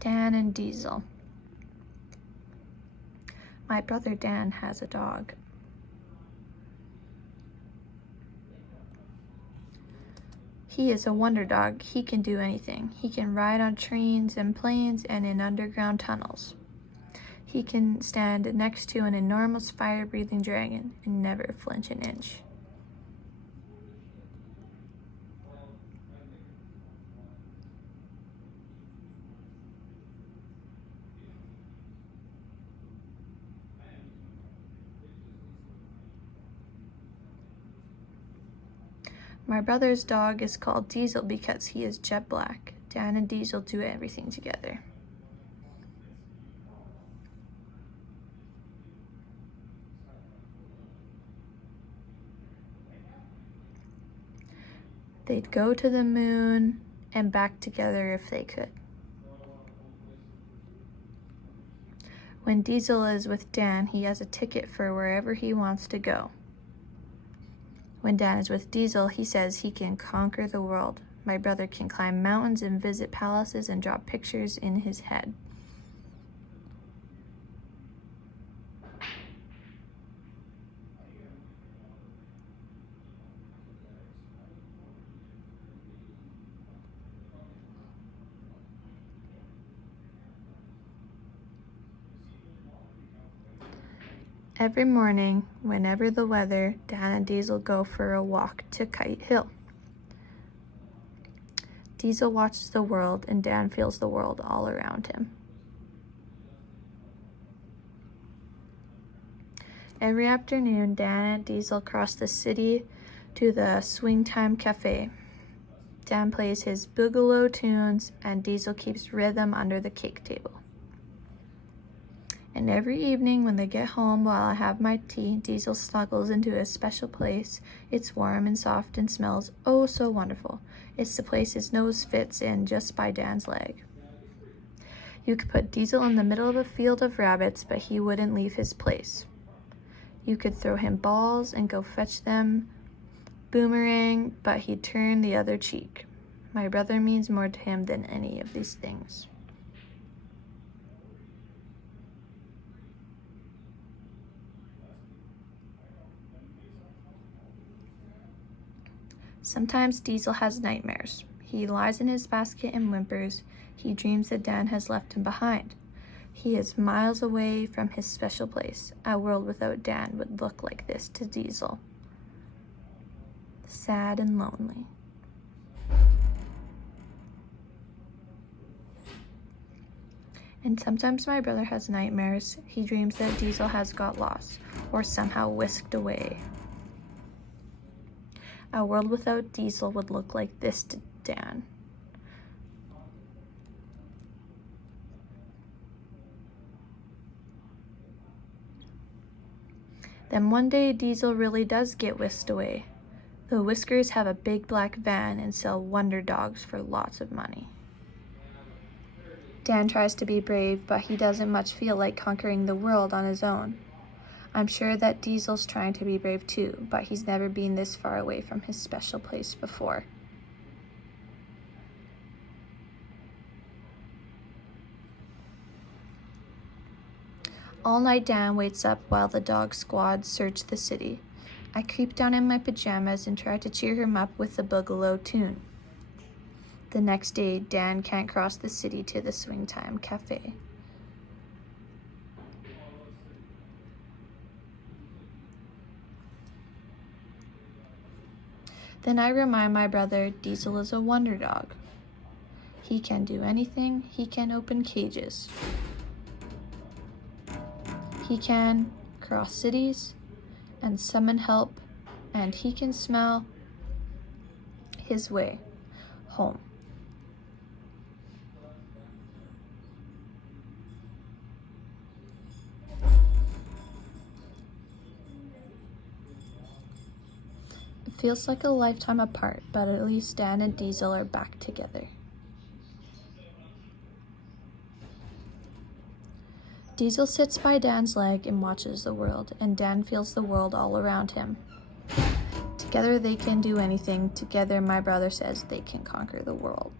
Dan and Diesel. My brother Dan has a dog. He is a wonder dog. He can do anything. He can ride on trains and planes and in underground tunnels. He can stand next to an enormous fire-breathing dragon and never flinch an inch. My brother's dog is called Diesel because he is jet black. Dan and Diesel do everything together. They'd go to the moon and back together if they could. When Diesel is with Dan, he has a ticket for wherever he wants to go. When Dan is with Diesel, he says he can conquer the world. My brother can climb mountains and visit palaces and draw pictures in his head. Every morning, whenever the weather, Dan and Diesel go for a walk to Kite Hill. Diesel watches the world and Dan feels the world all around him. Every afternoon, Dan and Diesel cross the city to the Swing Time Cafe. Dan plays his boogaloo tunes and Diesel keeps rhythm under the cake table. And every evening when they get home while I have my tea, Diesel snuggles into a special place. It's warm and soft and smells oh so wonderful. It's the place his nose fits in just by Dan's leg. You could put Diesel in the middle of a field of rabbits, but he wouldn't leave his place. You could throw him balls and go fetch them, boomerang, but he'd turn the other cheek. My brother means more to him than any of these things. Sometimes Diesel has nightmares. He lies in his basket and whimpers. He dreams that Dan has left him behind. He is miles away from his special place. A world without Dan would look like this to Diesel. Sad and lonely. And sometimes my brother has nightmares. He dreams that Diesel has got lost or somehow whisked away. A world without Diesel would look like this to Dan. Then one day Diesel really does get whisked away. The Whiskers have a big black van and sell wonder dogs for lots of money. Dan tries to be brave, but he doesn't much feel like conquering the world on his own. I'm sure that Diesel's trying to be brave too, but he's never been this far away from his special place before. All night Dan waits up while the dog squad search the city. I creep down in my pajamas and try to cheer him up with the boogaloo tune. The next day, Dan can't cross the city to the Swing Time Cafe. Then I remind my brother Diesel is a wonder dog. He can do anything. He can open cages. He can cross cities and summon help, and he can smell his way home. It feels like a lifetime apart, but at least Dan and Diesel are back together. Diesel sits by Dan's leg and watches the world, and Dan feels the world all around him. Together they can do anything. Together, my brother says, they can conquer the world.